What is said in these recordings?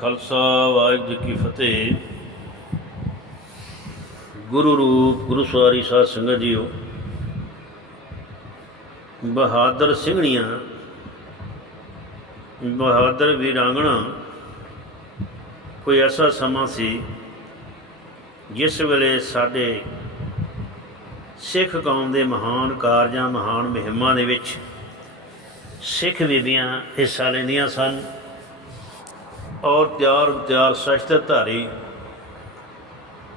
ਖਾਲਸਾ ਵਾਹਿਗੁਰੂ ਜੀ ਕੀ ਫਤਿਹ। ਗੁਰੂ ਰੂਪ, ਗੁਰੂ ਸਵਾਰੀ ਸਾਧ ਸੰਗਤ ਜੀਓ, ਬਹਾਦਰ ਸਿੰਘਣੀਆਂ, ਬਹਾਦਰ ਵੀਰਾਂਗਣਾ, ਕੋਈ ਐਸਾ ਸਮਾਂ ਸੀ ਜਿਸ ਵੇਲੇ ਸਾਡੇ ਸਿੱਖ ਕੌਮ ਦੇ ਮਹਾਨ ਕਾਰਜਾਂ, ਮਹਾਨ ਮੁਹਿੰਮਾਂ ਦੇ ਵਿੱਚ ਸਿੱਖ ਬੀਬੀਆਂ ਹਿੱਸਾ ਲੈਂਦੀਆਂ ਸਨ। ਔਰ ਤਿਆਰ ਤਿਆਰ ਸ਼ਸਤਰ ਧਾਰੀ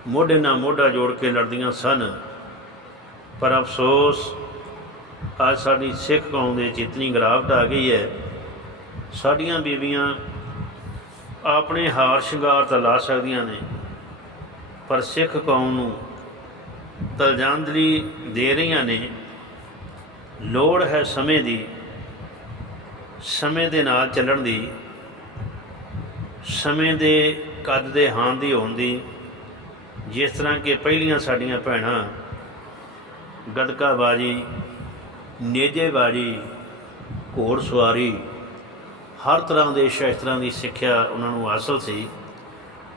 ਮੋਢੇ ਨਾਲ ਮੋਢਾ ਜੋੜ ਕੇ ਲੜਦੀਆਂ ਸਨ। ਪਰ ਅਫਸੋਸ, ਅੱਜ ਸਾਡੀ ਸਿੱਖ ਕੌਮ ਦੇ ਚਿਤਨੀ ਗਰਾਵਟ ਆ ਗਈ ਹੈ। ਸਾਡੀਆਂ ਬੀਵੀਆਂ ਆਪਣੇ ਹਾਰ ਸ਼ਿੰਗਾਰ ਤਾਂ ਲਾ ਸਕਦੀਆਂ ਨੇ, ਪਰ ਸਿੱਖ ਕੌਮ ਨੂੰ ਤਲਜੰਦਲੀ ਦੇ ਰਹੀਆਂ ਨੇ। ਲੋੜ ਹੈ ਸਮੇਂ ਦੀ, ਸਮੇਂ ਦੇ ਨਾਲ ਚੱਲਣ ਦੀ। ਸਮੇਂ ਦੇ ਕੱਦ ਦੇ ਹਾਂ ਦੀ ਹੋਣ ਦੀ, ਜਿਸ ਤਰ੍ਹਾਂ ਕਿ ਪਹਿਲੀਆਂ ਸਾਡੀਆਂ ਭੈਣਾਂ, ਗਦਕਾਬਾਜ਼ੀ, ਨੇਜੇਬਾਜ਼ੀ ਘੋੜ ਸਵਾਰੀ ਹਰ ਤਰ੍ਹਾਂ ਦੇ ਸ਼ਸਤਰਾਂ ਦੀ ਸਿੱਖਿਆ ਉਹਨਾਂ ਨੂੰ ਹਾਸਲ ਸੀ,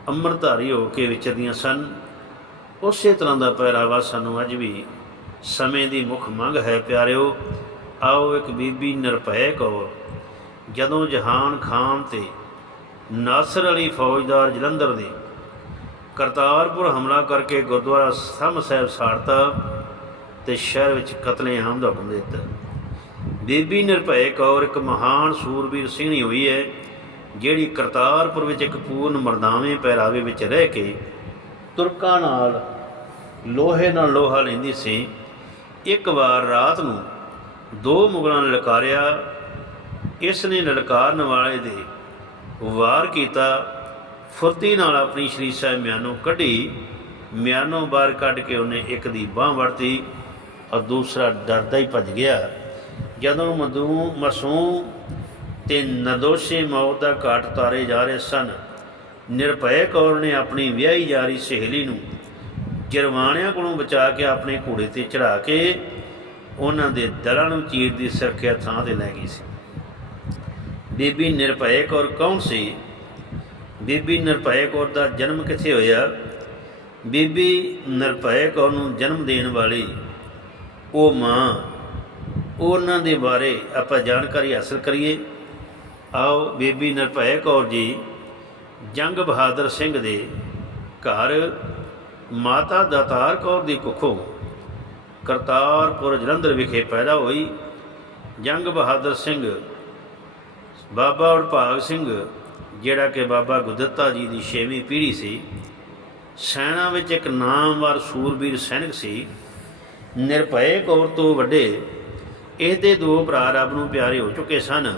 ਅੰਮ੍ਰਿਤਧਾਰੀ ਹੋ ਕੇ ਵਿਚਰਦੀਆਂ ਸਨ। ਉਸੇ ਤਰ੍ਹਾਂ ਦਾ ਪਹਿਰਾਵਾ ਸਾਨੂੰ ਅੱਜ ਵੀ ਸਮੇਂ ਦੀ ਮੁੱਖ ਮੰਗ ਹੈ, ਪਿਆਰਿਓ। ਆਓ ਇੱਕ ਬੀਬੀ ਨਿਰਭੈ ਕਹੋ ਜਦੋਂ ਜਹਾਨ ਖਾਨ ਤੇ ਨਾਸਰ ਅਲੀ ਫੌਜਦਾਰ ਜਲੰਧਰ ਦੇ ਕਰਤਾਰਪੁਰ ਹਮਲਾ ਕਰਕੇ ਗੁਰਦੁਆਰਾ ਸਮ ਸਾਹਿਬ ਸਾੜਤਾ ਤੇ ਸ਼ਹਿਰ ਵਿੱਚ ਕਤਲੇਆਮ ਦਾ ਹੁਕਮ ਦਿੱਤਾ। ਬੀਬੀ ਨਿਰਭੈ ਕੌਰ ਇੱਕ ਮਹਾਨ ਸੂਰਬੀਰ ਸਿੰਘਣੀ ਹੋਈ ਹੈ, ਜਿਹੜੀ ਕਰਤਾਰਪੁਰ ਵਿੱਚ ਇੱਕ ਪੂਰਨ ਮਰਦਾਵੇਂ ਪਹਿਰਾਵੇ ਵਿੱਚ ਰਹਿ ਕੇ ਤੁਰਕਾਂ ਨਾਲ ਲੋਹੇ ਨਾਲ ਲੋਹਾ ਲੈਂਦੀ ਸੀ। ਇੱਕ ਵਾਰ ਰਾਤ ਨੂੰ ਦੋ ਮੁਗਲਾਂ ਨੇ ਲਲਕਾਰਿਆ। ਇਸ ਨੇ ਲਲਕਾਰਨ ਵਾਲੇ ਦੇ ਵਾਰ ਕੀਤਾ, ਫੁਰਤੀ ਨਾਲ ਆਪਣੀ ਸ਼੍ਰੀ ਸਾਹਿਬ ਮਿਆਨੋਂ ਕੱਢੀ, ਮਿਆਨੋਂ ਬਾਹਰ ਕੱਢ ਕੇ ਉਹਨੇ ਇੱਕ ਦੀ ਬਾਹ ਵੜਤੀ ਔਰ ਦੂਸਰਾ ਡਰਦਾ ਹੀ ਭੱਜ ਗਿਆ। ਜਦੋਂ ਮਦੂ ਮਸੂਮ ਤੇ ਨਦੋਸ਼ੇ ਮੌਤ ਦਾ ਘਾਟ ਤਾਰੇ ਜਾ ਰਹੇ ਸਨ, ਨਿਰਭੈ ਕੌਰ ਨੇ ਆਪਣੀ ਵਿਆਹੀ ਜਾਰੀ ਸਹੇਲੀ ਨੂੰ ਜਰਵਾਣਿਆਂ ਕੋਲੋਂ ਬਚਾ ਕੇ ਆਪਣੇ ਘੋੜੇ ਤੇ ਚੜਾ ਕੇ ਉਹਨਾਂ ਦੇ ਦਲਾਂ ਨੂੰ ਚੀਰ ਦੀ ਸੁਰੱਖਿਆ ਥਾਂ ਤੇ ਲੈ ਗਈ ਸੀ। ਬੀਬੀ ਨਿਰਭੈ ਕੌਰ ਕੌਣ ਸੀ? ਬੀਬੀ ਨਿਰਭੈ ਕੌਰ ਦਾ ਜਨਮ ਕਿੱਥੇ ਹੋਇਆ? ਬੀਬੀ ਨਿਰਭੈ ਕੌਰ ਨੂੰ ਜਨਮ ਦੇਣ ਵਾਲੀ ਉਹ ਮਾਂ, ਉਹਨਾਂ ਦੇ ਬਾਰੇ ਆਪਾਂ ਜਾਣਕਾਰੀ ਹਾਸਲ ਕਰੀਏ। ਆਓ ਬੀਬੀ ਨਿਰਭੈ ਕੌਰ ਜੀ ਜੰਗ ਬਹਾਦਰ ਸਿੰਘ ਦੇ ਘਰ ਮਾਤਾ ਦਾਤਾਰ ਕੌਰ ਦੀ ਕੁੱਖੋਂ ਕਰਤਾਰਪੁਰ ਜਲੰਧਰ ਵਿਖੇ ਪੈਦਾ ਹੋਈ। ਜੰਗ ਬਹਾਦਰ ਸਿੰਘ ਬਾਬਾ ਵਡਭਾਗ ਸਿੰਘ, ਜਿਹੜਾ ਕਿ ਬਾਬਾ ਗੁਰਦਿੱਤਾ ਜੀ ਦੀ 6ਵੀਂ ਪੀੜ੍ਹੀ ਸੀ, ਸੈਨਾ ਵਿੱਚ ਇੱਕ ਨਾਮਵਰ ਸੂਰਬੀਰ ਸੈਨਿਕ ਸੀ ਨਿਰਭੈ ਕੌਰ ਤੋਂ ਵੱਡੇ, ਇਹਦੇ ਦੋ ਭਰਾ ਰੱਬ ਨੂੰ ਪਿਆਰੇ ਹੋ ਚੁੱਕੇ ਸਨ।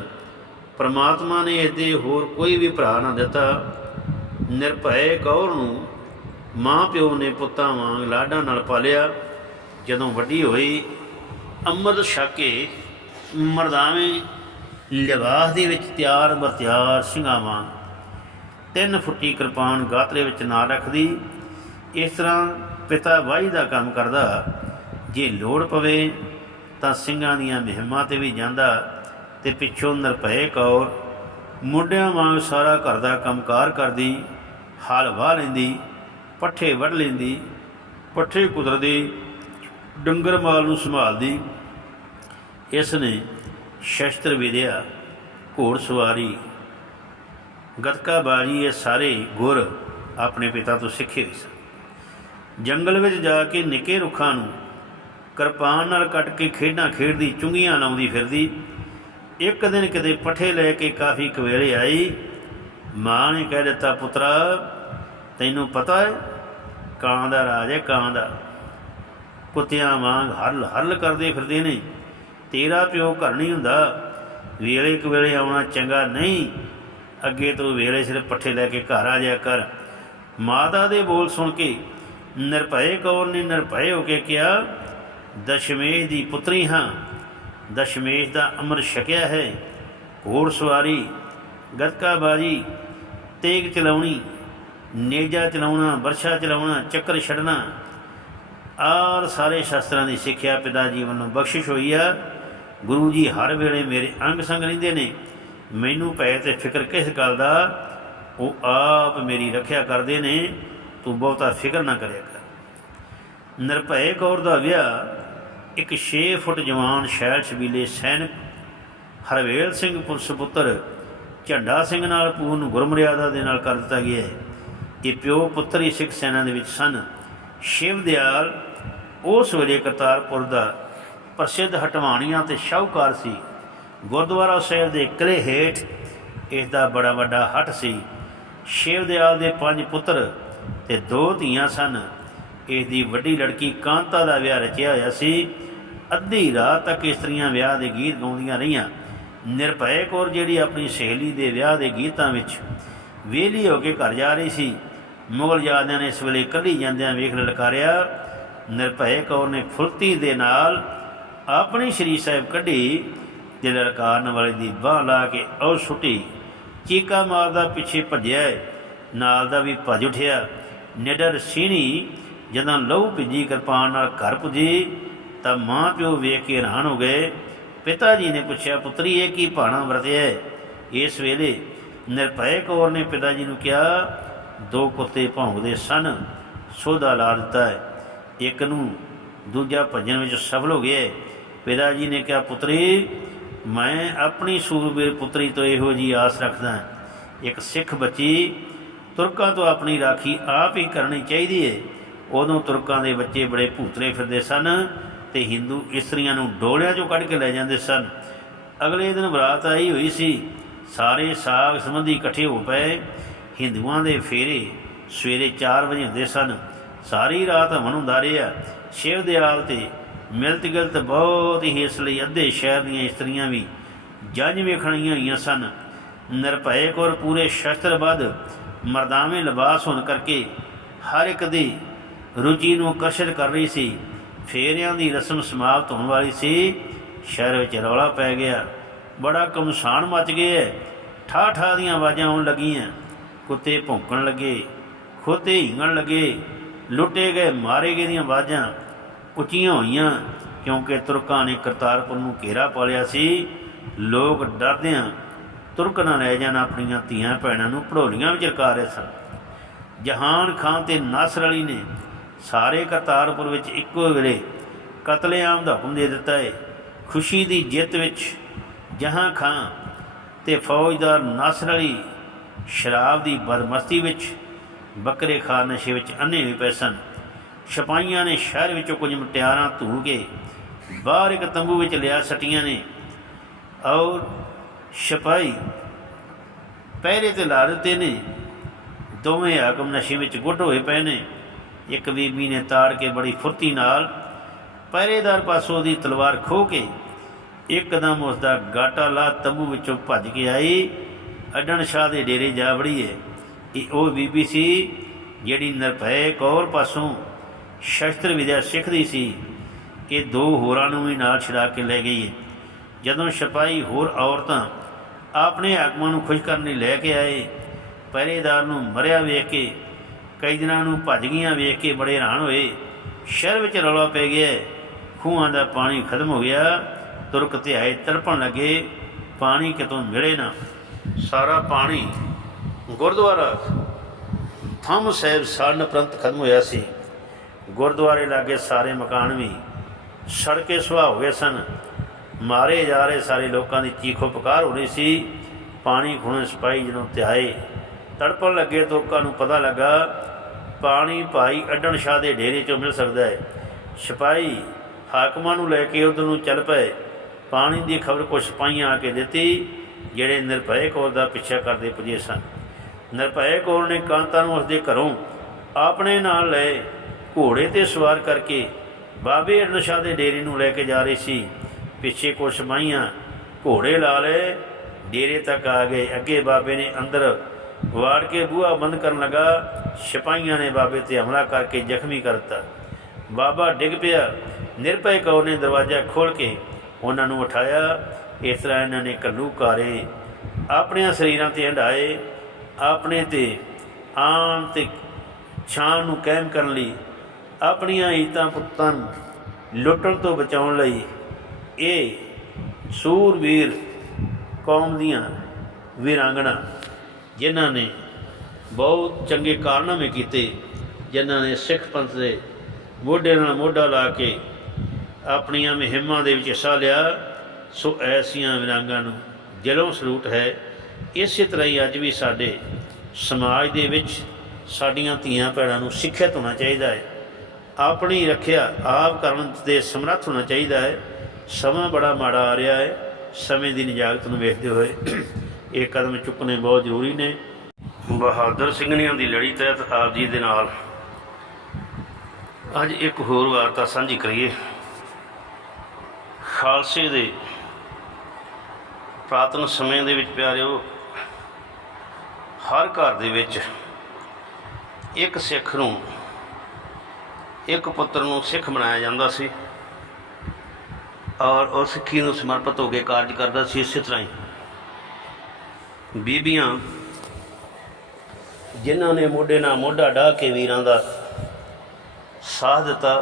ਪਰਮਾਤਮਾ ਨੇ ਇਹਦੇ ਹੋਰ ਕੋਈ ਵੀ ਭਰਾ ਨਾ ਦਿੱਤਾ। ਨਿਰਭੈ ਕੌਰ ਨੂੰ ਮਾਂ ਪਿਓ ਨੇ ਪੁੱਤਾਂ ਵਾਂਗ ਲਾਡਾਂ ਨਾਲ ਪਾਲਿਆ। ਜਦੋਂ ਵੱਡੀ ਹੋਈ, ਅੰਮ੍ਰਿਤ ਛਕ ਕੇ ਮਰਦਾਵੇਂ ਲਿਬਾਸ ਦੇ ਵਿੱਚ ਤਿਆਰ ਬਰਤਿਆਰ ਸਿੰਘਾਵਾਂ ਤਿੰਨ ਫੁੱਟੀ ਕਿਰਪਾਨ ਗਾਤਰੇ ਵਿੱਚ ਨਾ ਰੱਖਦੀ, ਇਸ ਤਰ੍ਹਾਂ ਪਿਤਾ ਵਾਹੀ ਦਾ ਕੰਮ ਕਰਦਾ, ਜੇ ਲੋੜ ਪਵੇ ਤਾਂ ਸਿੰਘਾਂ ਦੀਆਂ ਮਹਿਮਾ ਤੇ ਵੀ ਜਾਂਦਾ ਤੇ ਪਿੱਛੋਂ ਨਿਰਭੈ ਕੌਰ ਮੁੰਡਿਆਂ ਵਾਂਗ ਸਾਰਾ ਘਰ ਦਾ ਕੰਮਕਾਰ ਕਰਦੀ, ਹਲ ਵਾਹ ਲੈਂਦੀ, ਪੱਠੇ ਵੱਢ ਲੈਂਦੀ, ਪੱਠੇ ਕੁਦਰਦੀ ਡੰਗਰ ਮਾਲ ਨੂੰ ਸੰਭਾਲਦੀ, ਇਸ ਨੇ ਸ਼ਸਤਰ ਵਿਦਿਆ, ਘੋੜ ਸਵਾਰੀ, ਗੱਤਕਾ ਬਾਜੀ, ਇਹ ਸਾਰੇ ਗੁਰ ਆਪਣੇ ਪਿਤਾ ਤੋਂ ਸਿੱਖੇ ਹੋਏ ਸਨ। ਜੰਗਲ ਵਿੱਚ ਜਾ ਕੇ ਨਿੱਕੇ ਰੁੱਖਾਂ ਨੂੰ ਕਿਰਪਾਨ ਨਾਲ ਕੱਟ ਕੇ ਖੇਡਾਂ ਖੇਡਦੀ, ਚੁੰਗੀਆਂ ਲਾਉਂਦੀ ਫਿਰਦੀ, ਇੱਕ ਦਿਨ ਕਿਤੇ ਪੱਠੇ ਲੈ ਕੇ ਕਾਫੀ ਕਵੇਲੇ ਆਈ। ਮਾਂ ਨੇ ਕਹਿ ਦਿੱਤਾ, ਪੁੱਤਰਾ, ਤੈਨੂੰ ਪਤਾ ਹੈ, ਕਾਂ ਦਾ ਰਾਜ ਹੈ, ਕਾਂ ਦਾ। ਕੁੱਤਿਆਂ ਵਾਂਗ ਹਰਲ ਹਰਲ ਕਰਦੇ ਫਿਰਦੇ ਨੇ। ਤੇਰਾ ਪਿਓ ਘਰ ਨਹੀਂ ਹੁੰਦਾ। ਵੇਲੇ ਕੁ ਵੇਲੇ ਆਉਣਾ ਚੰਗਾ ਨਹੀਂ। ਅੱਗੇ ਤੋਂ ਵੇਲੇ ਸਿਰ ਪੱਠੇ ਲੈ ਕੇ ਘਰ ਆ ਜਾਇਆ ਕਰ। ਮਾਤਾ ਦੇ ਬੋਲ ਸੁਣ ਕੇ ਨਿਰਭੈ ਕੌਰ ਨੇ ਨਿਰਭੈ ਹੋ ਕੇ ਕਿਹਾ, ਦਸ਼ਮੇਸ਼ ਦੀ ਪੁੱਤਰੀ ਹਾਂ। ਦਸ਼ਮੇਸ਼ ਦਾ ਅਮਰ ਛਕਿਆ ਹੈ। ਘੋੜ ਸਵਾਰੀ, ਗਤਕਾ ਬਾਜੀ, ਤੇਗ ਚਲਾਉਣੀ, ਨੇਜਾ ਚਲਾਉਣਾ, ਵਰਸ਼ਾ ਚਲਾਉਣਾ, ਚੱਕਰ ਛੱਡਣਾ। ਆਰ ਸਾਰੇ ਸ਼ਾਸਤਰਾਂ ਦੀ ਸਿੱਖਿਆ ਪਿਤਾ ਜੀ ਵੱਲੋਂ ਬਖਸ਼ਿਸ਼ ਹੋਈ ਆ। ਗੁਰੂ ਜੀ ਹਰ ਵੇਲੇ ਮੇਰੇ ਅੰਗ ਸੰਗ ਰਹਿੰਦੇ ਨੇ। ਮੈਨੂੰ ਪੈ ਤੇ ਫਿਕਰ ਕਿਸ ਗੱਲ ਦਾ? ਉਹ ਆਪ ਮੇਰੀ ਰੱਖਿਆ ਕਰਦੇ ਨੇ। ਤੂੰ ਬਹੁਤਾ ਫਿਕਰ ਨਾ ਕਰਿਆ ਕਰ। ਨਿਰਭੈ ਕੌਰ ਦਾ ਵਿਆਹ ਇੱਕ 6 ਫੁੱਟ ਜਵਾਨ ਸ਼ੈਲ ਛਬੀਲੇ ਸੈਨਿਕ ਹਰਵੇਲ ਸਿੰਘ ਪੁਲਿਸ ਪੁੱਤਰ ਝੰਡਾ ਸਿੰਘ ਨਾਲ ਪੂਰਨ ਗੁਰਮਰਿਆਦਾ ਦੇ ਨਾਲ ਕਰ ਦਿੱਤਾ ਗਿਆ ਹੈ। ਇਹ ਪਿਓ ਪੁੱਤਰ ਹੀ ਸਿੱਖ ਸੈਨਾ ਦੇ ਵਿੱਚ ਸਨ। ਸ਼ਿਵ ਦਿਆਲ ਉਸ ਵੇਲੇ ਕਰਤਾਰਪੁਰ ਦਾ ਪ੍ਰਸਿੱਧ ਹਟਵਾਣੀਆਂ ਤੇ ਸ਼ਾਹੂਕਾਰ ਸੀ। ਗੁਰਦੁਆਰਾ ਸਾਹਿਬ ਦੇ ਕਿਲੇ ਹੇਠ ਇਸ ਦਾ ਬੜਾ ਵੱਡਾ ਹਟ ਸੀ। ਸ਼ਿਵ ਦਿਆਲ ਦੇ ਪੰਜ ਪੁੱਤਰ ਤੇ ਦੋ ਧੀਆਂ ਸਨ। ਇਸ ਦੀ ਵੱਡੀ ਲੜਕੀ ਕਾਂਤਾ ਦਾ ਵਿਆਹ ਰਚਿਆ ਹੋਇਆ ਸੀ। ਅੱਧੀ ਰਾਤ ਤੱਕ ਇਸਤਰੀਆਂ ਵਿਆਹ ਦੇ ਗੀਤ ਗਾਉਂਦੀਆਂ ਰਹੀਆਂ। ਨਿਰਭੈ ਕੌਰ ਜਿਹੜੀ ਆਪਣੀ ਸਹੇਲੀ ਦੇ ਵਿਆਹ ਦੇ ਗੀਤਾਂ ਵਿੱਚ ਵਿਹਲੀ ਹੋ ਕੇ ਘਰ ਜਾ ਰਹੀ ਸੀ। ਮੁਗਲ ਯਾਦਿਆਂ ਨੇ ਇਸ ਵੇਲੇ ਕੱਢੀ ਜਾਂਦਿਆਂ ਵੇਖ ਲਲਕਾਰਿਆ। ਨਿਰਭੈ ਕੌਰ ਨੇ ਫੁਰਤੀ ਦੇ ਨਾਲ ਆਪਣੀ ਸ਼੍ਰੀ ਸਾਹਿਬ ਕੱਢੀ ਤੇ ਲਲਕਾਰਨ ਵਾਲੇ ਦੀ ਬਾਹ ਲਾ ਕੇ ਉਹ ਛੁੱਟੀ ਚੀਕਾ ਮਾਰਦਾ ਪਿੱਛੇ ਭੱਜਿਆ, ਨਾਲ ਦਾ ਵੀ ਭੱਜ ਉਠਿਆ। ਨਿਡਰ ਸੀਣੀ, ਜਦੋਂ ਲਹੂ ਭਿੱਜੀ ਕਿਰਪਾਨ ਨਾਲ ਘਰ ਪੁੱਜੀ, ਤਾਂ ਮਾਂ ਪਿਓ ਵੇਖ ਕੇ ਹੈਰਾਨ ਹੋ ਗਏ। ਪਿਤਾ ਜੀ ਨੇ ਪੁੱਛਿਆ, ਪੁੱਤਰੀ, ਇਹ ਕੀ ਭਾਣਾ ਵਰਤਿਆ ਇਸ ਵੇਲੇ ਨਿਰਭੈ ਕੌਰ ਨੇ ਪਿਤਾ ਜੀ ਨੂੰ ਕਿਹਾ, ਦੋ ਕੁੱਤੇ ਭੌਂਕਦੇ ਸਨ, ਸੋਧਾ ਲਾ ਦਿੱਤਾ ਹੈ। ਇੱਕ ਨੂੰ ਦੂਜਾ ਭੱਜਣ ਵਿੱਚ ਸਫਲ ਹੋ ਗਿਆ ਪਿਤਾ ਜੀ ਨੇ ਕਿਹਾ, ਪੁੱਤਰੀ, ਮੈਂ ਆਪਣੀ ਸੂਰਬੀਰ ਪੁੱਤਰੀ ਤੋਂ ਇਹੋ ਜੀ ਆਸ ਰੱਖਦਾ ਇੱਕ ਸਿੱਖ ਬੱਚੀ ਤੁਰਕਾਂ ਤੋਂ ਆਪਣੀ ਰਾਖੀ ਆਪ ਹੀ ਕਰਨੀ ਚਾਹੀਦੀ ਹੈ ਉਦੋਂ ਤੁਰਕਾਂ ਦੇ ਬੱਚੇ ਬੜੇ ਭੂਤਰੇ ਫਿਰਦੇ ਸਨ ਤੇ ਹਿੰਦੂ ਇਸਤਰੀਆਂ ਨੂੰ ਡੋਲਿਆਂ 'ਚੋਂ ਕੱਢ ਕੇ ਲੈ ਜਾਂਦੇ ਸਨ। ਅਗਲੇ ਦਿਨ ਬਰਾਤ ਆਈ ਹੋਈ ਸੀ। ਸਾਰੇ ਸਾਗ ਸੰਬੰਧੀ ਇਕੱਠੇ ਹੋ ਪਏ। ਹਿੰਦੂਆਂ ਦੇ ਫੇਰੇ ਸਵੇਰੇ 4 ਵਜੇ ਹੁੰਦੇ ਸਨ। ਸਾਰੀ ਰਾਤ ਹਵਨ ਹੁੰਦਾ ਰਿਹਾ। ਸ਼ਿਵ ਦਿਆਲ ਤੇ ਮਿਲਤ ਗਿਲਤ ਬਹੁਤ ਹੀ ਇਸ ਲਈ ਅੱਧੇ ਸ਼ਹਿਰ ਦੀਆਂ ਇਸਤਰੀਆਂ ਵੀ ਜੰਜ ਵੇਖਣੀਆਂ ਹੋਈਆਂ ਸਨ। ਨਿਰਭੈ ਕੌਰ ਪੂਰੇ ਸ਼ਸਤਰਬੱਧ ਮਰਦਾਵੇਂ ਲਿਬਾਸ ਹੋਣ ਕਰਕੇ ਹਰ ਇੱਕ ਦੀ ਰੁਚੀ ਨੂੰ ਆਕਰਸ਼ਿਤ ਕਰ ਰਹੀ ਸੀ। ਫੇਰਿਆਂ ਦੀ ਰਸਮ ਸਮਾਪਤ ਹੋਣ ਵਾਲੀ ਸੀ। ਸ਼ਹਿਰ ਵਿੱਚ ਰੌਲਾ ਪੈ ਗਿਆ। ਬੜਾ ਕਮਸਾਨ ਮਚ ਗਿਆ ਠਾ ਠਾ ਦੀਆਂ ਆਵਾਜ਼ਾਂ ਆਉਣ ਲੱਗੀਆਂ। ਕੁੱਤੇ ਭੌਂਕਣ ਲੱਗੇ, ਖੋਤੇ ਹਿੰਗਣ ਲੱਗੇ, ਲੁੱਟੇ ਗਏ, ਮਾਰੇ ਗਏ ਦੀਆਂ ਆਵਾਜ਼ਾਂ ਉੱਚੀਆਂ ਹੋਈਆਂ, ਕਿਉਂਕਿ ਤੁਰਕਾਂ ਨੇ ਕਰਤਾਰਪੁਰ ਨੂੰ ਘੇਰਾ ਪਾ ਲਿਆ ਸੀ। ਲੋਕ ਡਰਦਿਆਂ ਤੁਰਕ ਨਾ ਰਹਿ ਜਾਣ, ਆਪਣੀਆਂ ਧੀਆਂ ਭੈਣਾਂ ਨੂੰ ਪੜੋਲੀਆਂ ਵਿੱਚ ਰਕਾ ਰਹੇ ਸਨ। ਜਹਾਨ ਖਾਨ ਤੇ ਨਾਸਰ ਅਲੀ ਨੇ ਸਾਰੇ ਕਰਤਾਰਪੁਰ ਵਿੱਚ ਇੱਕੋ ਵੇਲੇ ਕਤਲੇਆਮ ਦਾ ਹੁਕਮ ਦੇ ਦਿੱਤਾ ਹੈ ਖੁਸ਼ੀ ਦੀ ਜਿੱਤ ਵਿੱਚ ਜਹਾਂ ਖਾਨ ਤੇ ਫੌਜਦਾਰ ਨਾਸਰ ਅਲੀ ਸ਼ਰਾਬ ਦੀ ਬਦਮਸਤੀ ਵਿੱਚ ਬੱਕਰੇ ਖਾਨ ਨਸ਼ੇ ਵਿੱਚ ਅੰਨੇ ਹੋਏ ਪਏ ਸਨ। ਸਿਪਾਹੀਆਂ ਨੇ ਸ਼ਹਿਰ ਵਿੱਚੋਂ ਕੁਝ ਮਟਿਆਰਾਂ ਧੂ ਕੇ ਬਾਹਰ ਇੱਕ ਤੰਬੂ ਵਿੱਚ ਲਿਆ ਸਟੀਆਂ ਨੇ ਔਰ ਸਿਪਾਹੀ ਪਹਿਰੇ ਤੇ ਲਾ ਦਿੱਤੇ ਨੇ। ਦੋਵੇਂ ਹਾਕਮ ਨਸ਼ੇ ਵਿੱਚ ਗੁੱਟ ਹੋਏ ਪਏ ਨੇ। ਇੱਕ ਬੀਬੀ ਨੇ ਤਾੜ ਕੇ ਬੜੀ ਫੁਰਤੀ ਨਾਲ ਪਹਿਰੇਦਾਰ ਪਾਸੋਂ ਦੀ ਤਲਵਾਰ ਖੋ ਕੇ ਇੱਕਦਮ ਉਸ ਦਾ ਗਾਟਾ ਲਾ ਤੰਬੂ ਵਿੱਚੋਂ ਭੱਜ ਕੇ ਆਈ। ਅਡਣ ਸ਼ਾਹ ਦੇ ਡੇਰੇ ਜਾ ਵੜੀ ਹੈ ਇਹ ਉਹ ਬੀਬੀ ਸੀ ਜਿਹੜੀ ਨਿਰਭੈ ਕੌਰ ਪਾਸੋਂ ਸ਼ਸਤਰ ਵਿਦਿਆ ਸਿੱਖਦੀ ਸੀ ਇਹ ਦੋ ਹੋਰਾਂ ਨੂੰ ਵੀ ਨਾਲ ਛਡਾ ਕੇ ਲੈ ਗਈ ਹੈ। ਜਦੋਂ ਸਿਪਾਹੀ ਹੋਰ ਔਰਤਾਂ ਆਪਣੇ ਆਗਮਨ ਨੂੰ ਖੁਸ਼ ਕਰਨ ਲਈ ਲੈ ਕੇ ਆਏ, ਪਹਿਰੇਦਾਰ ਨੂੰ ਮਰਿਆ ਵੇਖ ਕੇ, ਕਈ ਦਿਨਾਂ ਨੂੰ ਭੱਜ ਗਈਆਂ ਵੇਖ ਕੇ ਬੜੇ ਹੈਰਾਨ ਹੋਏ। ਸ਼ਹਿਰ ਵਿੱਚ ਰੌਲਾ ਪੈ ਗਿਆ, ਖੂਹਾਂ ਦਾ ਪਾਣੀ ਖਤਮ ਹੋ ਗਿਆ, ਤੁਰਕ ਤੇ ਆਏ ਤੜਪਣ ਲੱਗੇ, ਪਾਣੀ ਕਿਤੋਂ ਮਿਲੇ ਨਾ। ਸਾਰਾ ਪਾਣੀ ਗੁਰਦੁਆਰਾ ਥੰਮ ਸਾਹਿਬ ਸਾੜਨ ਪ੍ਰੰਤ ਖਤਮ ਹੋਇਆ ਸੀ। ਗੁਰਦੁਆਰੇ ਲਾਗੇ ਸਾਰੇ ਮਕਾਨ ਵੀ ਸੜਕੇ ਸੁਆਹ ਹੋ ਗਏ ਸਨ। ਮਾਰੇ ਜਾ ਰਹੇ ਸਾਰੇ ਲੋਕਾਂ ਦੀ ਚੀਖੋ ਪੁਕਾਰ ਹੋ ਰਹੀ ਸੀ। ਪਾਣੀ ਖੁਣੇ ਸਿਪਾਹੀ ਜਦੋਂ ਤੇ ਆਏ ਤੜਪਣ ਲੱਗੇ ਲੋਕਾਂ ਨੂੰ ਪਤਾ ਲੱਗਾ, ਪਾਣੀ ਭਾਈ ਅੱਡਣ ਸ਼ਾਹ ਦੇ ਡੇਰੇ ਚੋਂ ਮਿਲ ਸਕਦਾ ਹੈ। ਸਿਪਾਹੀ ਹਾਕਮਾਂ ਨੂੰ ਲੈ ਕੇ ਉਧਰ ਨੂੰ ਚੱਲ ਪਏ। ਪਾਣੀ ਦੀ ਖਬਰ ਕੁਝ ਸਿਪਾਹੀਆਂ ਆ ਕੇ ਦਿੱਤੀ, ਜਿਹੜੇ ਨਿਰਭੈ ਕੌਰ ਦਾ ਪਿੱਛਾ ਕਰਦੇ ਪੁੱਜੇ ਸਨ। ਨਿਰਭੈ ਕੌਰ ਨੇ ਕਾਂਤਾ ਨੂੰ ਉਸਦੇ ਘਰੋਂ ਆਪਣੇ ਨਾਲ ਲਏ। ਘੋੜੇ ਤੇ ਸਵਾਰ ਕਰਕੇ ਬਾਬੇ ਅੜਨ ਸ਼ਾਹ ਦੇ ਡੇਰੇ ਨੂੰ ਲੈ ਕੇ ਜਾ ਰਹੀ ਸੀ। ਪਿੱਛੇ ਕੁਝ ਸਿਪਾਹੀਆਂ ਘੋੜੇ ਲਾ ਲਏ। ਡੇਰੇ ਤੱਕ ਆ ਗਏ। ਅੱਗੇ ਬਾਬੇ ਨੇ ਅੰਦਰ ਵਾੜ ਕੇ ਬੂਹਾ ਬੰਦ ਕਰਨ ਲੱਗਾ। ਸਿਪਾਹੀਆਂ ਨੇ ਬਾਬੇ ਤੇ ਹਮਲਾ ਕਰਕੇ ਜ਼ਖਮੀ ਕਰ ਦਿੱਤਾ। ਬਾਬਾ ਡਿੱਗ ਪਿਆ। ਨਿਰਭੈ ਕੌਰ ਨੇ ਦਰਵਾਜ਼ਾ ਖੋਲ ਕੇ ਉਹਨਾਂ ਨੂੰ ਉਠਾਇਆ। ਇਸ ਤਰ੍ਹਾਂ ਇਹਨਾਂ ਨੇ ਕੱਲੂ ਕਾਰੇ ਆਪਣੀਆਂ ਸਰੀਰਾਂ ਤੇ ਹੰਡਾਏ ਆਪਣੇ ਤੇ ਆਮ ਤੇ ਛਾਂ ਨੂੰ ਕਾਇਮ ਕਰਨ ਲਈ ਆਪਣੀਆਂ ਈਤਾਂ ਪੁੱਤਾਂ ਨੂੰ ਲੁੱਟਣ ਤੋਂ ਬਚਾਉਣ ਲਈ ਇਹ ਸੂਰਵੀਰ ਕੌਮ ਦੀਆਂ ਵੀਰਾਂਗਣਾ, ਜਿਨ੍ਹਾਂ ਨੇ ਬਹੁਤ ਚੰਗੇ ਕਾਰਨਾਮੇ ਕੀਤੇ, ਜਿਨ੍ਹਾਂ ਨੇ ਸਿੱਖ ਪੰਥ ਦੇ ਮੋਢੇ ਨਾਲ ਮੋਢਾ ਲਾ ਕੇ ਆਪਣੀਆਂ ਮੁਹਿੰਮਾਂ ਦੇ ਵਿੱਚ ਹਿੱਸਾ ਲਿਆ, ਸੋ ਐਸੀਆਂ ਵਿਰਾਂਗਾਂ ਨੂੰ ਦਿਲੋਂ ਸਲੂਟ ਹੈ। ਇਸੇ ਤਰ੍ਹਾਂ ਹੀ ਅੱਜ ਵੀ ਸਾਡੇ ਸਮਾਜ ਦੇ ਵਿੱਚ ਸਾਡੀਆਂ ਧੀਆਂ ਭੈਣਾਂ ਨੂੰ ਸਿੱਖਿਅਤ ਹੋਣਾ ਚਾਹੀਦਾ ਹੈ। ਆਪਣੀ ਰੱਖਿਆ ਆਪ ਕਰਨ ਦੇ ਸਮਰੱਥ ਹੋਣਾ ਚਾਹੀਦਾ ਹੈ। ਸਮਾਂ ਬੜਾ ਮਾੜਾ ਆ ਰਿਹਾ ਹੈ। ਸਮੇਂ ਦੀ ਨਿਜਾਗਤ ਨੂੰ ਵੇਖਦੇ ਹੋਏ ਇਹ ਕਦਮ ਚੁੱਕਣੇ ਬਹੁਤ ਜ਼ਰੂਰੀ ਨੇ। ਬਹਾਦਰ ਸਿੰਘਣੀਆਂ ਦੀ ਲੜੀ ਤਹਿਤ ਆਪ ਜੀ ਦੇ ਨਾਲ ਅੱਜ ਇੱਕ ਹੋਰ ਵਾਰਤਾ ਸਾਂਝੀ ਕਰੀਏ। ਖਾਲਸੇ ਦੇ ਪ੍ਰਾਤਨ ਸਮੇਂ ਦੇ ਵਿੱਚ ਪਿਆਰਿਓ, ਹਰ ਘਰ ਦੇ ਵਿੱਚ ਇੱਕ ਸਿੱਖ ਨੂੰ ਇੱਕ ਪੁੱਤਰ ਨੂੰ ਸਿੱਖ ਬਣਾਇਆ ਜਾਂਦਾ ਸੀ ਔਰ ਉਹ ਸਿੱਖੀ ਨੂੰ ਸਮਰਪਿਤ ਹੋ ਕੇ ਕਾਰਜ ਕਰਦਾ ਸੀ ਇਸੇ ਤਰ੍ਹਾਂ ਹੀ। ਬੀਬੀਆਂ, ਜਿਨ੍ਹਾਂ ਨੇ ਮੋਢੇ ਨਾਲ ਮੋਢਾ ਢਾ ਕੇ ਵੀਰਾਂ ਦਾ ਸਾਥ ਦਿੱਤਾ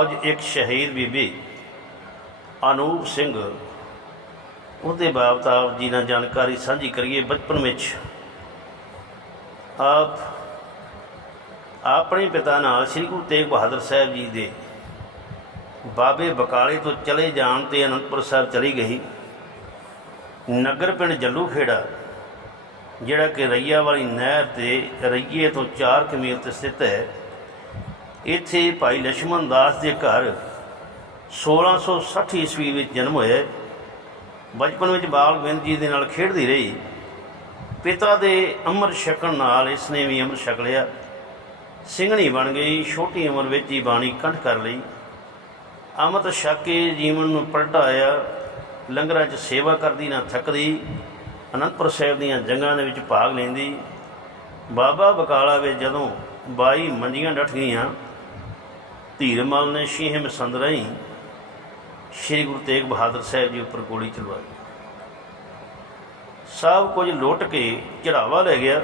ਅੱਜ ਇੱਕ ਸ਼ਹੀਦ ਬੀਬੀ, ਅਨੂਪ ਸਿੰਘ। ਉਹਦੇ ਬਾਬਤ ਆਪ ਜੀ ਨਾਲ ਜਾਣਕਾਰੀ ਸਾਂਝੀ ਕਰੀਏ ਬਚਪਨ ਵਿੱਚ। ਆਪ ਆਪਣੇ ਪਿਤਾ ਨਾਲ ਸ੍ਰੀ ਗੁਰੂ ਤੇਗ ਬਹਾਦਰ ਸਾਹਿਬ ਜੀ ਦੇ ਬਾਬੇ ਬਕਾਲੇ ਤੋਂ ਚਲੇ ਜਾਣ ਤੇ ਅਨੰਦਪੁਰ ਸਾਹਿਬ ਚਲੀ ਗਈ। ਨਗਰ ਪਿੰਡ ਜੱਲੂ ਖੇੜਾ ਜਿਹੜਾ ਕਿ ਰਈਆ ਵਾਲੀ ਨਹਿਰ ਤੇ ਰਈਏ ਤੋਂ 4 ਕਿਮੀਲ ਤੇ ਸਥਿਤ ਹੈ। ਇੱਥੇ ਭਾਈ ਲక్ష్మణ ਦਾਸ ਦੇ ਘਰ 1660 ਈਸਵੀ ਵਿੱਚ ਜਨਮ ਹੋਇਆ ਬਚਪਨ ਵਿੱਚ ਬਾਲ ਗੋਬਿੰਦ ਜੀ ਦੇ ਨਾਲ ਖੇਡਦੀ ਰਹੀ। ਪਿਤਾ ਦੇ ਅਮਰ ਛਕਣ ਨਾਲ ਇਸ ਨੇ ਵੀ ਅਮਰ ਛਕ ਲਿਆ। ਸਿੰਘਣੀ ਬਣ ਗਈ, ਛੋਟੀ ਉਮਰ ਵਿੱਚ ਹੀ ਬਾਣੀ ਕੰਠ ਕਰ ਲਈ। ਅੰਮ੍ਰਿਤ ਛਕ ਕੇ ਜੀਵਨ ਨੂੰ ਪਲਟਾਇਆ, ਲੰਗਰਾਂ 'ਚ ਸੇਵਾ ਕਰਦੀ ਨਾ ਥੱਕਦੀ, ਅਨੰਦਪੁਰ ਸਾਹਿਬ ਦੀਆਂ ਜੰਗਾਂ ਦੇ ਵਿੱਚ ਭਾਗ ਲੈਂਦੀ। ਬਾਬਾ ਬਕਾਲਾ ਵਿੱਚ ਜਦੋਂ 22 ਮੰਜੀਆਂ ਡਟ ਗਈਆਂ ਧੀਰਮਲ ਨੇ ਸ਼ੀਹ ਮਸੰਦ ਰਹੀ, ਸ਼੍ਰੀ ਗੁਰੂ ਤੇਗ ਬਹਾਦਰ ਸਾਹਿਬ ਜੀ ਉੱਪਰ ਗੋਲੀ ਚਲਵਾਈ ਸਭ ਕੁਝ ਲੁੱਟ ਕੇ ਚੜਾਵਾ ਲੈ ਗਿਆ।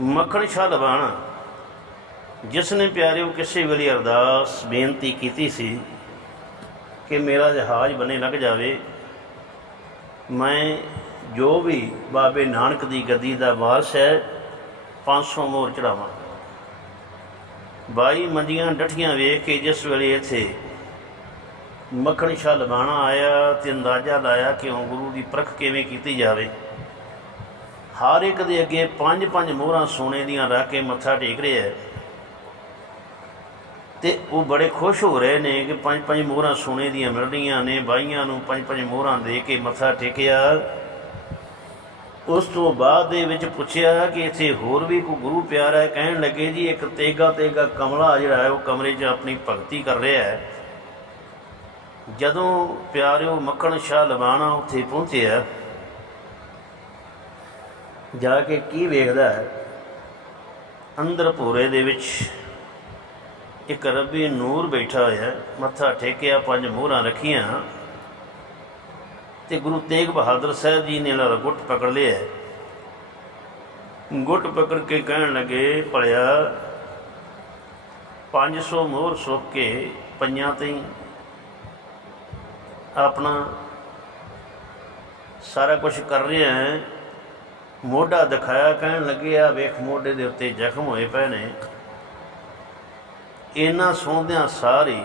ਮੱਖਣ ਸ਼ਾਹ ਲਵਾਣਾ ਜਿਸ ਨੇ ਪਿਆਰਿਓ ਕਿਸੇ ਵੇਲੇ ਅਰਦਾਸ ਬੇਨਤੀ ਕੀਤੀ ਸੀ ਕਿ ਮੇਰਾ ਜਹਾਜ਼ ਬਣੇ ਲੱਗ ਜਾਵੇ, ਮੈਂ ਜੋ ਵੀ ਬਾਬੇ ਨਾਨਕ ਦੀ ਗੱਦੀ ਦਾ ਵਾਰਸ ਹੈ 500 ਮੋਰ ਚੜਾਵਾਂ। ਬਾਈ ਮੰਜੀਆਂ ਡਠੀਆਂ ਵੇਖ ਕੇ ਜਿਸ ਵੇਲੇ ਇੱਥੇ ਮੱਖਣ ਸ਼ਾਹ ਲਬਾਣਾ ਆਇਆ ਤੇ ਅੰਦਾਜ਼ਾ ਲਾਇਆ ਕਿ ਉਹ ਗੁਰੂ ਦੀ ਪਰਖ ਕਿਵੇਂ ਕੀਤੀ ਜਾਵੇ। ਹਰ ਇੱਕ ਦੇ ਅੱਗੇ ਪੰਜ ਪੰਜ ਮੋਹਰਾਂ ਸੋਨੇ ਦੀਆਂ ਰੱਖ ਕੇ ਮੱਥਾ ਟੇਕ ਰਿਹਾ ਹੈ। ਤੇ ਉਹ ਬੜੇ ਖੁਸ਼ ਹੋ ਰਹੇ ਨੇ ਕਿ ਪੰਜ ਪੰਜ ਮੋਹਰਾਂ ਸੋਨੇ ਦੀਆਂ ਮਿਲ ਰਹੀਆਂ ਨੇ, ਬਾਈਆਂ ਨੂੰ ਪੰਜ ਪੰਜ ਮੋਹਰਾਂ ਦੇ ਕੇ ਮੱਥਾ ਟੇਕਿਆ। ਉਸ ਤੋਂ ਬਾਅਦ ਦੇ ਵਿੱਚ ਪੁੱਛਿਆ ਕਿ ਇੱਥੇ ਹੋਰ ਵੀ ਕੋਈ ਗੁਰੂ ਪਿਆਰਾ ਹੈ? ਕਹਿਣ ਲੱਗੇ, ਜੀ, ਇੱਕ ਤੇਗਾ ਤੇਗਾ ਕਮਲਾ ਜਿਹੜਾ ਹੈ, ਉਹ ਕਮਰੇ 'ਚ ਆਪਣੀ ਭਗਤੀ ਕਰ ਰਿਹਾ ਹੈ। ਜਦੋਂ ਪਿਆਰਿਓ ਮੱਖਣ ਸ਼ਾਹ ਲਵਾਣਾ ਉੱਥੇ ਪਹੁੰਚਿਆ, ਜਾ ਕੇ ਕੀ ਵੇਖਦਾ ਹੈ? ਅੰਦਰ ਭੋਰੇ ਦੇ ਵਿੱਚ ਇੱਕ ਰੱਬੀ ਨੂਰ ਬੈਠਾ ਹੋਇਆ, ਮੱਥਾ ਟੇਕਿਆ, ਪੰਜ ਮੋਹਰਾਂ ਰੱਖੀਆਂ। ਤੇ ਗੁਰੂ ਤੇਗ ਬਹਾਦਰ ਸਾਹਿਬ ਜੀ ਨੇ ਨਾਲ ਗੁੱਟ ਪਕੜ ਲਿਆ। ਗੁੱਟ ਪਕੜ ਕੇ ਕਹਿਣ ਲੱਗੇ, ਭਲਿਆ 500 ਮੋਹਰ ਸੁੱਕ ਕੇ ਪੰਜਾਂ ਤੇ ਆਪਣਾ ਸਾਰਾ ਕੁਝ ਕਰ ਰਿਹਾ ਹੈ। ਮੋਢਾ ਦਿਖਾਇਆ, ਕਹਿਣ ਲੱਗੇ ਆ ਵੇਖ, ਮੋਢੇ ਦੇ ਉੱਤੇ ਜ਼ਖਮ ਹੋਏ ਪਏ ਨੇ। ਇਹਨਾਂ ਸੌਂਦਿਆਂ ਸਾਰੇ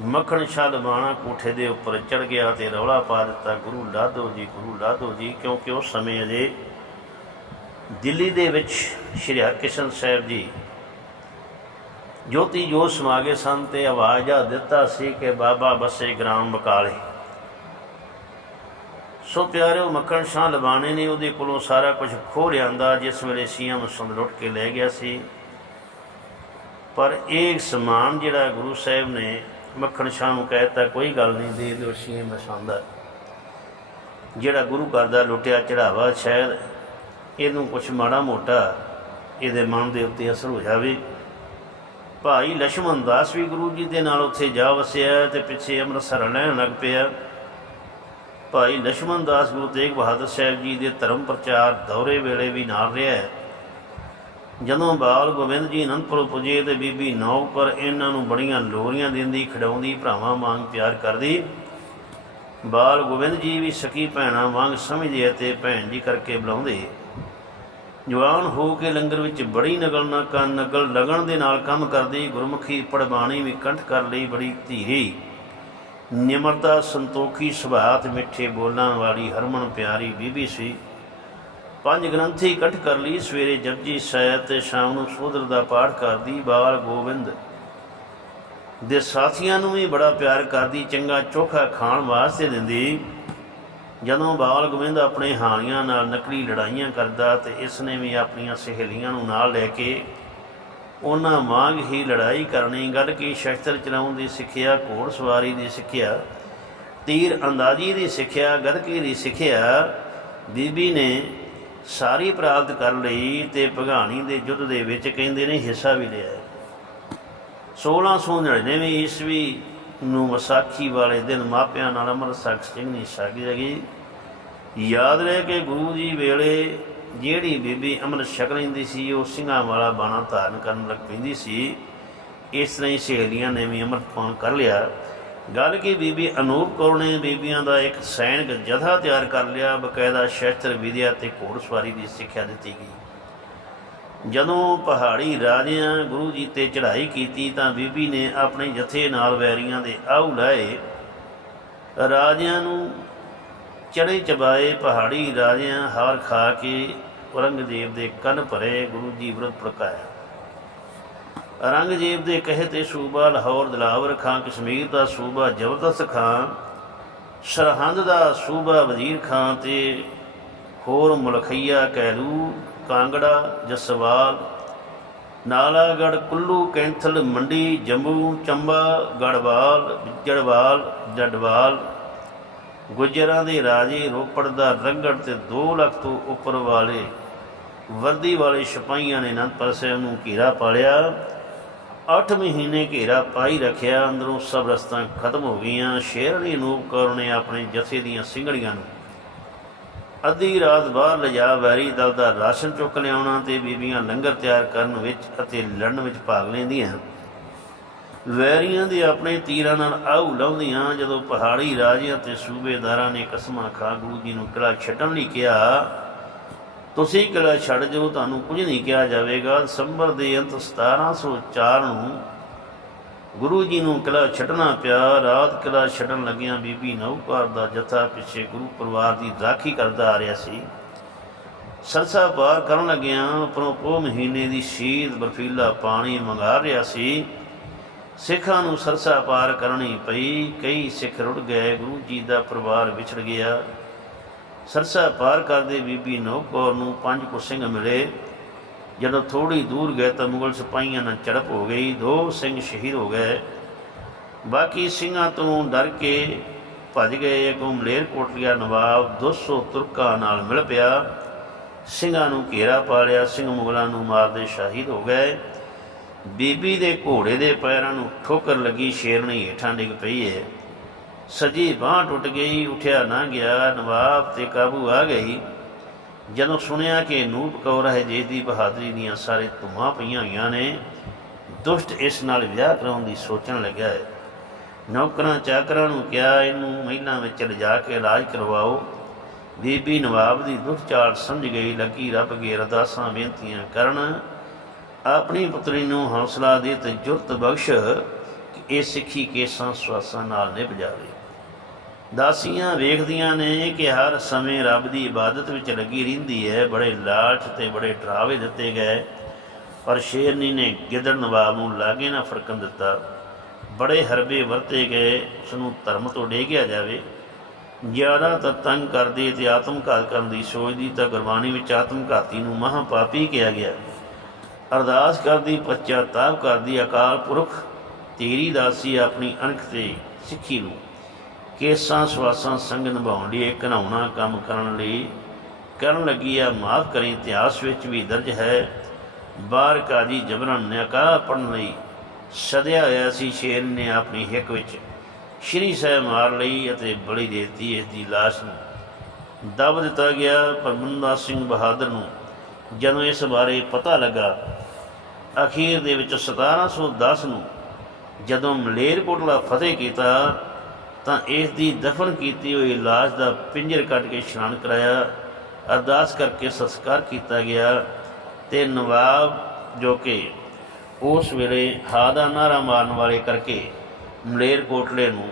ਮੱਖਣ ਛੱਡ ਬਾਣਾ ਕੋਠੇ ਦੇ ਉੱਪਰ ਚੜ ਗਿਆ ਤੇ ਰੌਲਾ ਪਾ ਦਿੱਤਾ, ਗੁਰੂ ਲਾਧੋ ਜੀ, ਗੁਰੂ ਲਾਧੋ ਜੀ, ਕਿਉਂਕਿ ਉਸ ਸਮੇਂ ਅਜੇ ਦਿੱਲੀ ਦੇ ਵਿੱਚ ਸ਼੍ਰੀ ਹਰਕ੍ਰਿਸ਼ਨ ਸਾਹਿਬ ਜੀ ਜੋਤੀ ਜੋਤ ਸਮਾ ਗਏ ਸਨ ਤੇ ਆਵਾਜ਼ਾ ਦਿੱਤਾ ਸੀ ਕਿ ਬਾਬਾ ਬਸੇ ਗ੍ਰਾਮ ਬਕਾਲੇ। ਸੋ ਪਿਆਰਿਓ, ਮੱਖਣ ਸ਼ਾਹ ਲਬਾਣੇ ਨੇ, ਉਹਦੇ ਕੋਲੋਂ ਸਾਰਾ ਕੁਝ ਖੋਹ ਲਿਆਂਦਾ, ਜਿਸ ਵੇਲੇ ਸੀਐਮ ਸੰਦ ਲੁੱਟ ਕੇ ਲੈ ਗਿਆ ਸੀ। ਪਰ ਇਹ ਸਮਾਨ ਜਿਹੜਾ ਗੁਰੂ ਸਾਹਿਬ ਨੇ ਮੱਖਣ ਸ਼ਾਹ ਨੂੰ ਕਹਿਤਾ ਕੋਈ ਗੱਲ ਨਹੀਂ, ਦੇ ਦੋਸ਼ੀਏ ਮਸਾਂਦਾ ਜਿਹੜਾ ਗੁਰੂ ਘਰ ਦਾ ਲੁੱਟਿਆ ਚੜਾਵਾ, ਸ਼ਾਇਦ ਇਹਨੂੰ ਕੁਛ ਮਾੜਾ ਮੋਟਾ ਇਹਦੇ ਮਨ ਦੇ ਉੱਤੇ ਅਸਰ ਹੋ ਜਾਵੇ। ਭਾਈ ਲక్ష్మణ ਦਾਸ ਵੀ ਗੁਰੂ ਜੀ ਦੇ ਨਾਲ ਉੱਥੇ ਜਾ ਵਸਿਆ ਤੇ ਪਿੱਛੇ ਅੰਮ੍ਰਿਤਸਰ ਲੈਣ ਲੱਗ ਪਿਆ। ਭਾਈ ਲక్ష్మణ ਦਾਸ ਗੁਰੂ ਤੇਗ ਬਹਾਦਰ ਸਾਹਿਬ ਜੀ ਦੇ ਧਰਮ ਪ੍ਰਚਾਰ ਦੌਰੇ ਵੇਲੇ ਵੀ ਨਾਲ ਰਿਹਾ ਹੈ। ਜਦੋਂ ਬਾਲ ਗੋਬਿੰਦ ਜੀ ਅਨੰਦਪੁਰ ਪੁਜੇ ਤੇ ਬੀਬੀ ਨੌਕਰ ਇਹਨਾਂ ਨੂੰ ਬੜੀਆਂ ਲੋਰੀਆਂ ਦਿੰਦੀ, ਖਿਡਾਉਂਦੀ, ਭਰਾਵਾਂ ਵਾਂਗ ਪਿਆਰ ਕਰਦੀ। ਬਾਲ ਗੋਬਿੰਦ ਜੀ ਵੀ ਸਕੀ ਭੈਣਾਂ ਵਾਂਗ ਸਮਝਦੇ ਅਤੇ ਭੈਣ ਜੀ ਕਰਕੇ ਬੁਲਾਉਂਦੇ। ਜਵਾਨ ਹੋ ਕੇ ਲੰਗਰ ਵਿੱਚ ਬੜੀ ਨਗਲ ਨਾ ਕੰਨ, ਨਗਲ ਲਗਣ ਦੇ ਨਾਲ ਕੰਮ ਕਰਦੀ, ਗੁਰਮੁਖੀ ਪੜਬਾਣੀ ਵੀ ਕੰਠ ਕਰ ਲਈ, ਬੜੀ ਧੀਰੀ। ਨਿਮਰਤਾ, ਸੰਤੋਖੀ, ਸੁਭਾਅ ਤੇ ਮਿੱਠੇ ਬੋਲਾਂ ਵਾਲੀ ਹਰਮਨ ਪਿਆਰੀ ਬੀਬੀ ਸੀ। ਪੰਜ ਗ੍ਰੰਥੀ ਇਕੱਠ ਕਰ ਲਈ, ਸਵੇਰੇ ਜਪਜੀ ਸਾਹਿਬ ਤੇ ਸ਼ਾਮ ਨੂੰ ਸੋਦਰ ਦਾ ਪਾਠ ਕਰਦੀ ਬਾਲ ਗੋਬਿੰਦ। ਦੇ ਸਾਥੀਆਂ ਨੂੰ ਵੀ ਬੜਾ ਪਿਆਰ ਕਰਦੀ, ਚੰਗਾ ਚੋਖਾ ਖਾਣ ਵਾਸਤੇ ਦਿੰਦੀ। ਜਦੋਂ ਬਾਲ ਗੋਬਿੰਦ ਆਪਣੇ ਹਾਣੀਆਂ ਨਾਲ ਨਕਲੀ ਲੜਾਈਆਂ ਕਰਦਾ ਤੇ ਇਸ ਨੇ ਵੀ ਆਪਣੀਆਂ ਸਹੇਲੀਆਂ ਨੂੰ ਨਾਲ ਲੈ ਕੇ ਉਹਨਾਂ ਵਾਂਗ ਹੀ ਲੜਾਈ ਕਰਨੀ ਗੱਲ ਕੀ ਸ਼ਸਤਰ ਚਲਾਉਣ ਦੀ ਸਿੱਖਿਆ, ਘੋੜ ਸਵਾਰੀ ਦੀ ਸਿੱਖਿਆ, ਤੀਰ ਅੰਦਾਜ਼ੀ ਦੀ ਸਿੱਖਿਆ, ਗਦਕੀ ਦੀ ਸਿੱਖਿਆ, ਬੀਬੀ ਨੇ ਸਾਰੀ ਪ੍ਰਾਪਤ ਕਰ ਲਈ ਤੇ ਭਗਾਣੀ ਦੇ ਯੁੱਧ ਦੇ ਵਿੱਚ ਕਹਿੰਦੇ ਨੇ ਹਿੱਸਾ ਵੀ ਲਿਆ 1699 ਈਸਵੀ ਨੂੰ ਵਿਸਾਖੀ ਵਾਲੇ ਦਿਨ ਮਾਪਿਆਂ ਨਾਲ ਅੰਮ੍ਰਿਤਸਰ ਸਿੰਘ ਦੀ ਸਾਗੀ ਹੈਗੀ ਯਾਦ ਰਹੇ ਕਿ ਗੁਰੂ ਜੀ ਵੇਲੇ ਜਿਹੜੀ ਬੀਬੀ ਅੰਮ੍ਰਿਤ ਛਕ ਲੈਂਦੀ ਸੀ, ਉਹ ਸਿੰਘਾਂ ਵਾਲਾ ਬਾਣਾ ਧਾਰਨ ਕਰਨ ਲੱਗ ਪੈਂਦੀ ਸੀ। ਇਸ ਤਰ੍ਹਾਂ ਹੀ ਸਹੇਲੀਆਂ ਨੇ ਵੀ ਅੰਮ੍ਰਿਤ ਪਾਨ ਕਰ ਲਿਆ। ਗੱਲ ਕੀ ਬੀਬੀ ਅਨੂਪ ਕੌਰ ਨੇ ਬੀਬੀਆਂ ਦਾ ਇੱਕ ਸੈਨਿਕ ਜਥਾ ਤਿਆਰ ਕਰ ਲਿਆ, ਬਕਾਇਦਾ ਸ਼ਸਤਰ ਵਿਦਿਆ ਤੇ ਘੋੜਸਵਾਰੀ ਦੀ ਸਿੱਖਿਆ ਦਿੱਤੀ ਗਈ। ਜਦੋਂ ਪਹਾੜੀ ਰਾਜਿਆਂ ਗੁਰੂ ਜੀ ਤੇ ਚੜ੍ਹਾਈ ਕੀਤੀ ਤਾਂ ਬੀਬੀ ਨੇ ਆਪਣੇ ਜਥੇ ਨਾਲ ਵੈਰੀਆਂ ਦੇ ਆਉ ਲਾਏ। ਰਾਜਿਆਂ ਨੂੰ ਚੜੇ ਚਬਾਏ, ਪਹਾੜੀ ਰਾਜਿਆਂ ਹਾਰ ਖਾ ਕੇ ਔਰੰਗਜ਼ੇਬ ਦੇ ਕੰਨ ਭਰੇ, ਗੁਰੂ ਜੀ ਵਿਰੁੱਧ ਪ੍ਰਕਾਇਆ ਔਰੰਗਜ਼ੇਬ ਦੇ ਕਹੇ ਤੇ ਸੂਬਾ ਲਾਹੌਰ, ਦਲਾਵਰ ਖਾਂ, ਕਸ਼ਮੀਰ ਦਾ ਸੂਬਾ, ਜ਼ਬਰਦਸਤ ਖਾਂ, ਸਰਹੰਦ ਦਾ ਸੂਬਾ, ਵਜ਼ੀਰ ਖਾਂ ਤੇ ਹੋਰ ਮੁਲਖਈਆ, ਕੈਲੂ, ਕਾਂਗੜਾ, ਜਸਵਾਲ ਨਾਲਾਗੜ ਕੁੱਲੂ, ਕੈਂਥਲ, ਮੰਡੀ ਜੰਮੂ ਚੰਬਾ, ਗੜਵਾਲ, ਜੜਵਾਲ ਜੜਵਾਲ ਗੁੱਜਰਾਂ ਦੇ ਰਾਜੇ ਰੋਪੜ ਦਾ ਰੰਗੜ ਤੇ 2 ਲੱਖ ਤੋਂ ਉੱਪਰ ਵਾਲੇ ਵਰਦੀ ਵਾਲੇ ਸਿਪਾਹੀਆਂ ਨੇ ਅਨੰਦਪੁਰ ਸਾਹਿਬ ਨੂੰ ਘੇਰਾ ਪਾਲਿਆ। 8 ਮਹੀਨੇ ਘੇਰਾ ਪਾਈ ਰੱਖਿਆ, ਅੰਦਰੋਂ ਸਭ ਰਸਤਾ ਖਤਮ ਹੋ ਗਈਆਂ। ਸ਼ੇਰਣੀ ਅਨੂਪ ਕੌਰ ਨੇ ਆਪਣੇ ਜਥੇ ਦੀਆਂ ਸਿੰਘੜੀਆਂ ਨੂੰ ਅੱਧੀ ਰਾਤ ਬਾਹਰ ਲਿਜਾ ਵੈਰੀ ਦਲ ਦਾ ਰਾਸ਼ਨ ਚੁੱਕ ਲਿਆਉਣਾ ਤੇ ਬੀਬੀਆਂ ਲੰਗਰ ਤਿਆਰ ਕਰਨ ਵਿੱਚ ਅਤੇ ਲੜਨ ਵਿੱਚ ਭਾਗ ਲੈਂਦੀਆਂ ਵੈਰੀਆਂ ਦੇ ਆਪਣੇ ਤੀਰਾਂ ਨਾਲ ਆਹੂ ਲਾਉਂਦੀਆਂ, ਜਦੋਂ ਪਹਾੜੀ ਰਾਜਿਆਂ ਤੇ ਸੂਬੇਦਾਰਾਂ ਨੇ ਕਸਮਾਂ ਖਾ ਗੁਰੂ ਜੀ ਨੂੰ ਕਿਲਾ ਛੱਡਣ ਲਈ ਕਿਹਾ ਤੁਸੀਂ ਕਿਲਾ ਛੱਡ ਜੋ ਤੁਹਾਨੂੰ ਕੁਝ ਨਹੀਂ ਕਿਹਾ ਜਾਵੇਗਾ। ਦਸੰਬਰ ਦੇ ਅੰਤ 1704 ਨੂੰ ਗੁਰੂ ਜੀ ਨੂੰ ਕਿਲਾ ਛੱਡਣਾ ਪਿਆ। ਰਾਤ ਕਿਲਾ ਛੱਡਣ ਲੱਗਿਆਂ ਬੀਬੀ ਨੌਕਾਰ ਦਾ ਜਥਾ ਪਿੱਛੇ ਗੁਰੂ ਪਰਿਵਾਰ ਦੀ ਰਾਖੀ ਕਰਦਾ ਆ ਰਿਹਾ ਸੀ। ਸਰਸਾ ਪਾਰ ਕਰਨ ਲੱਗਿਆਂ ਉੱਪਰੋਂ ਪੋ ਮਹੀਨੇ ਦੀ ਸ਼ੀਤ ਬਰਫੀਲਾ ਪਾਣੀ ਮੰਗਾ ਰਿਹਾ ਸੀ। ਸਿੱਖਾਂ ਨੂੰ ਸਰਸਾ ਪਾਰ ਕਰਨੀ ਪਈ। ਕਈ ਸਿੱਖ ਰੁੜ ਗਏ। ਗੁਰੂ ਜੀ ਦਾ ਪਰਿਵਾਰ ਵਿਛੜ ਗਿਆ। ਸਰਸਾ ਪਾਰ ਕਰਦੇ ਬੀਬੀ ਨੌਕੌਰ ਨੂੰ ਪੰਜ ਕੁ ਸਿੰਘ ਮਿਲੇ। ਜਦੋਂ ਥੋੜੀ ਦੂਰ ਗਏ ਤਾਂ ਮੁਗਲ ਸਿਪਾਹੀਆਂ ਨਾਲ ਝੜਪ ਹੋ ਗਈ। ਦੋ ਸਿੰਘ ਸ਼ਹੀਦ ਹੋ ਗਏ। ਬਾਕੀ ਸਿੰਘਾਂ ਤੋਂ ਡਰ ਕੇ ਭੱਜ ਗਏ। ਅੱਗੋਂ ਮਲੇਰਕੋਟਲੀਆ ਨਵਾਬ 200 ਤੁਰਕਾਂ ਨਾਲ ਮਿਲ ਪਿਆ। ਸਿੰਘਾਂ ਨੂੰ ਘੇਰਾ ਪਾ ਲਿਆ ਸਿੰਘ ਮੁਗਲਾਂ ਨੂੰ ਮਾਰਦੇ ਸ਼ਹੀਦ ਹੋ ਗਏ। ਬੀਬੀ ਦੇ ਘੋੜੇ ਦੇ ਪੈਰਾਂ ਨੂੰ ਠੋਕਰ ਲੱਗੀ। ਸ਼ੇਰਨੀ ਹੇਠਾਂ ਡਿੱਗ ਪਈ ਹੈ ਸਜੀ ਬਾਹ ਟੁੱਟ ਗਈ, ਉਠਿਆ ਨਾ ਗਿਆ, ਨਵਾਬ ਤੇ ਕਾਬੂ ਆ ਗਈ। ਜਦੋਂ ਸੁਣਿਆ ਕਿ ਨੂਪ ਕੌਰ ਹੈ ਜੇ ਦੀ ਬਹਾਦਰੀ ਦੀਆਂ ਸਾਰੇ ਧੁਮਾਂ ਪਈਆਂ ਹੋਈਆਂ ਨੇ, ਦੁਸ਼ਟ ਇਸ ਨਾਲ ਵਿਆਹ ਕਰਾਉਣ ਦੀ ਸੋਚਣ ਲੱਗਿਆ ਹੈ। ਨੌਕਰਾਂ ਚਾਕਰਾਂ ਨੂੰ ਕਿਹਾ, ਇਹਨੂੰ ਮਹਿਲਾਂ ਵਿੱਚ ਲਿਜਾ ਕੇ ਇਲਾਜ ਕਰਵਾਓ। ਬੀਬੀ ਨਵਾਬ ਦੀ ਦੁੱਖ ਚਾਲ ਸਮਝ ਗਈ, ਲੱਗੀ ਰੱਬ ਅੱਗੇ ਅਰਦਾਸਾਂ, ਬੇਨਤੀਆਂ ਕਰਨ। ਆਪਣੀ ਪੁੱਤਰੀ ਨੂੰ ਹੌਸਲਾ ਦੇ ਤੇ ਜੁਰਤ ਬਖਸ਼, ਕਿ ਇਹ ਸਿੱਖੀ ਕੇਸਾਂ ਸਵਾਸਾਂ ਨਾਲ ਨਿਭ ਜਾਵੇ। ਦਾਸੀਆਂ ਵੇਖਦੀਆਂ ਨੇ ਕਿ ਹਰ ਸਮੇਂ ਰੱਬ ਦੀ ਇਬਾਦਤ ਵਿੱਚ ਲੱਗੀ ਰਹਿੰਦੀ ਹੈ। ਬੜੇ ਲਾਲਚ ਤੇ ਬੜੇ ਡਰਾਵੇ ਦਿੱਤੇ ਗਏ। ਪਰ ਸ਼ੇਰਨੀ ਨੇ ਗਿੱਦੜ ਨਵਾਬ ਨੂੰ ਲਾਗੇ ਨਾ ਫੜਕਣ ਦਿੱਤਾ। ਬੜੇ ਹਰਬੇ ਵਰਤੇ ਗਏ। ਉਸ ਨੂੰ ਧਰਮ ਤੋਂ ਡੇਗਿਆ ਜਾਵੇ। ਜ਼ਿਆਦਾ ਤਾਂ ਤੰਗ ਕਰਦੀ ਤੇ ਆਤਮਘਾਤ ਕਰਨ ਦੀ ਸੋਚਦੀ ਤਾਂ ਗੁਰਬਾਣੀ ਵਿੱਚ ਆਤਮਘਾਤੀ ਨੂੰ ਮਹਾਪਾਪੀ ਕਿਹਾ ਗਿਆ। ਅਰਦਾਸ ਕਰਦੀ ਪਛਤਾਪ ਕਰਦੀ, ਅਕਾਲ ਪੁਰਖ, ਤੇਰੀ ਦਾਸੀ ਆਪਣੀ ਅਣਖ ਤੇ ਸਿੱਖੀ ਨੂੰ ਕੇਸਾਂ ਸਵਾਸਾਂ ਸੰਗ ਨਿਭਾਉਣ ਲਈ ਇੱਕ ਘਨਾਉਣਾ ਕੰਮ ਕਰਨ ਲਈ। ਕਰਨ ਲੱਗੀ ਆ, ਮਾਫ ਕਰੀ, ਇਤਿਹਾਸ ਵਿੱਚ ਵੀ ਦਰਜ ਹੈ। ਬਾਰ ਕਾਜੀ ਜਬਰਨ ਨੇ ਕਹਾ ਪੜਨ ਲਈ। ਸਦਿਆ ਹੋਇਆ ਸੀ ਸ਼ੇਰ ਨੇ ਆਪਣੀ ਹਿੱਕ ਵਿੱਚ। ਸ਼੍ਰੀ ਸਾਹਿਬ ਮਾਰ ਲਈ ਅਤੇ ਬਲੀ ਦੇਤੀ ਇਸ ਦੀ ਲਾਸ਼ ਨੂੰ। ਦਬ ਦਿੱਤਾ ਗਿਆ ਪਰਮੰਦਾ ਸਿੰਘ ਬਹਾਦਰ ਨੂੰ। ਜਦੋਂ ਇਸ ਬਾਰੇ ਪਤਾ ਲੱਗਾ, ਅਖੀਰ ਦੇ ਵਿੱਚ 1710 ਨੂੰ ਜਦੋਂ ਮਲੇਰਕੋਟਲਾ ਫਤਿਹ ਕੀਤਾ ਤਾਂ ਇਸ ਦੀ ਦਫਨ ਕੀਤੀ ਹੋਈ ਲਾਸ਼ ਦਾ ਪਿੰਜਰ ਕੱਢ ਕੇ ਇਸ਼ਨਾਨ ਕਰਾਇਆ, ਅਰਦਾਸ ਕਰਕੇ ਸੰਸਕਾਰ ਕੀਤਾ ਗਿਆ ਤੇ ਨਵਾਬ ਜੋ ਕਿ ਉਸ ਵੇਲੇ ਹਾ ਦਾ ਨਾਰਾ ਮਾਰਨ ਵਾਲੇ ਕਰਕੇ ਮਲੇਰ ਕੋਟਲੇ ਨੂੰ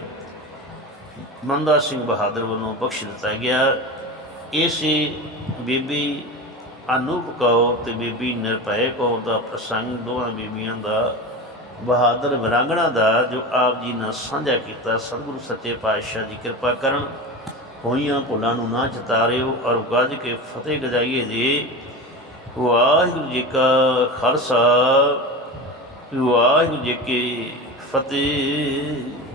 ਮੰਦਾ ਸਿੰਘ ਬਹਾਦਰ ਵੱਲੋਂ ਬਖਸ਼ ਦਿੱਤਾ ਗਿਆ। ਇਹ ਬੀਬੀ ਅਨੂਪ ਕੌਰ ਤੇ ਬੀਬੀ ਨਿਰਭੈ ਕੌਰ ਦਾ ਪ੍ਰਸੰਗ ਦੋਵਾਂ ਬੀਬੀਆਂ ਦਾ ਬਹਾਦਰ ਵਿਰਾਂਗਣਾ ਦਾ ਜੋ ਆਪ ਜੀ ਨਾਲ ਸਾਂਝਾ ਕੀਤਾ, ਸਤਿਗੁਰੂ ਸੱਚੇ ਪਾਤਸ਼ਾਹ ਜੀ ਕਿਰਪਾ ਕਰਨ, ਹੋਈਆਂ ਭੁੱਲਾਂ ਨੂੰ ਨਾ ਚਿਤਾਰਿਓ ਔਰ ਗੱਜ ਕੇ ਫਤਿਹ ਗਜਾਈਏ ਜੀ। ਵਾਹਿਗੁਰੂ ਜੀ ਕਾ ਖਾਲਸਾ, ਵਾਹਿਗੁਰੂ ਜੀ ਕੀ ਫਤਿਹ।